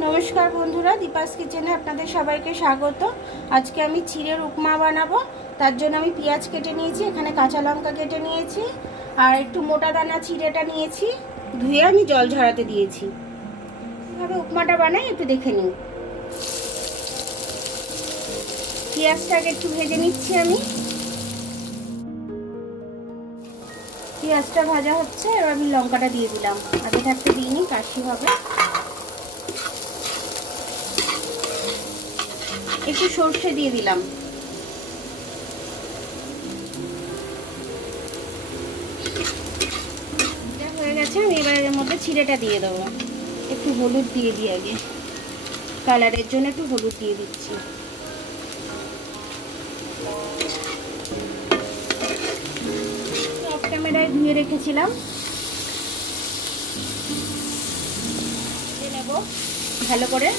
नमस्कार बंधुरा दीपास किचेने आपनादेर सबाइके स्वागत। आज के आमी चिड़ेर उपमा बानाबो। तार जोन्नो आमी पेঁয়াজ केटे निয়েছি, एखाने काँचा लंका केटे निয়েছি और एकटु मोटा दाना चिड़ेटा निয়েছি, धुए आमी जल झराते दिয়েছি। किभाबे उपमाटा बानाই एकटु देखे निন। पेঁয়াজটাকে একটু ভেজে নিচ্ছি আমি। পেঁয়াজটা ভাজা হচ্ছে, এবার আমি লঙ্কাটা দিয়ে দিলাম। আগে থাকতে দিইনি, কাশি হবে। একটু সরষে দিয়ে দিলাম। এটা হয়ে গেছে, আমি এবার এর মধ্যে চিড়েটা দিয়ে দেবো। একটু হলুদ দিয়ে দিই, আগে কালারের জন্য একটু হলুদ দিয়ে দিচ্ছি। অফ ক্যামেরায় ধুয়ে রেখেছিলাম, নেব ভালো করে।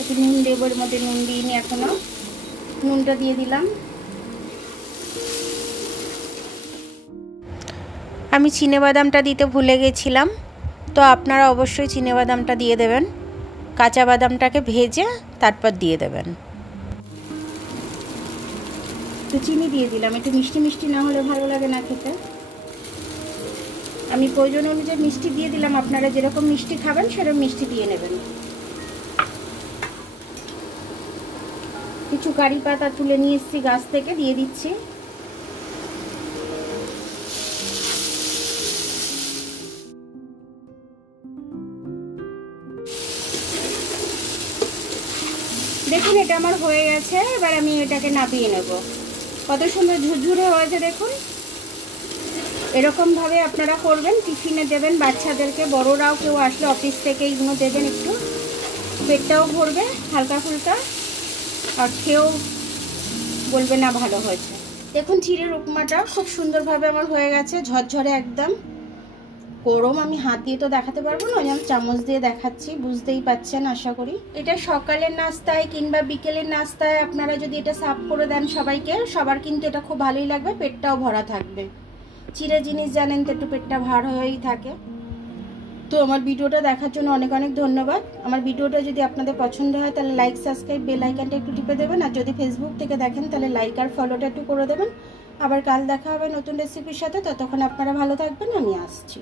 একটু নুন দেবো, এর মধ্যে নুন দিইনি এখনো, নুনটা দিয়ে দিলাম। আমি চিনেবাদামটা দিতে ভুলে গেছিলাম, তো আপনারা অবশ্যই চিনেবাদামটা দিয়ে দেবেন। কাঁচা বাদামটাকে ভেজে তারপর দিয়ে দেবেন। তো চিনি দিয়ে দিলাম, একটু মিষ্টি মিষ্টি না হলে ভালো লাগে না খেতে। আমি প্রয়োজন অনুযায়ী মিষ্টি দিয়ে দিলাম, আপনারা যেরকম মিষ্টি খাবেন সেরকম মিষ্টি দিয়ে নেবেন। কিছু কারি পাতা তুলে নিয়ে এসেছি গাছ থেকে, দিয়ে দিচ্ছি। দেখুন এটা আমার হয়ে গেছে, এবার আমি এটাকে নামিয়ে নেব। কত সুন্দর ঝুরঝুরে হয়েছে দেখুন। এরকম ভাবে আপনারা করবেন, টিফিনে দেবেন বাচ্চাদেরকে, বড়রাও কেউ আসলে অফিস থেকে এইগুলো দেবেন। একটু পেটটাও ভরবে হালকা ফুলকা, আর খেয়েও বলবে না ভালো হয়েছে। দেখুন চিড়ের উপমাটা খুব সুন্দরভাবে আমার হয়ে গেছে, ঝরঝরে একদম। গরম, আমি হাত দিয়ে তো দেখাতে পারবো না, আমি চামচ দিয়ে দেখাচ্ছি, বুঝতেই পাচ্ছেন আশা করি। এটা সকালের নাস্তায় কিংবা বিকেলের নাস্তায় আপনারা যদি এটা সার্ভ করে দেন সবাইকে, সবার কিন্তু এটা খুব ভালোই লাগবে, পেটটাও ভরা থাকবে। চিড়ে জিনিস জানেন তো একটু পেটটা ভার হয়েই থাকে। তো আমার ভিডিওটা দেখার জন্য অনেক অনেক ধন্যবাদ। আমার ভিডিওটা যদি আপনাদের পছন্দ হয় তাহলে লাইক, সাবস্ক্রাইব, বেল আইকনটা একটু টিপে দেবেন। আর যদি ফেসবুক থেকে দেখেন তাহলে লাইক আর ফলোটা একটু করে দেবেন। আবার কাল দেখা হবে নতুন রেসিপির সাথে, ততক্ষণ আপনারা ভালো থাকবেন, আমি আসছি।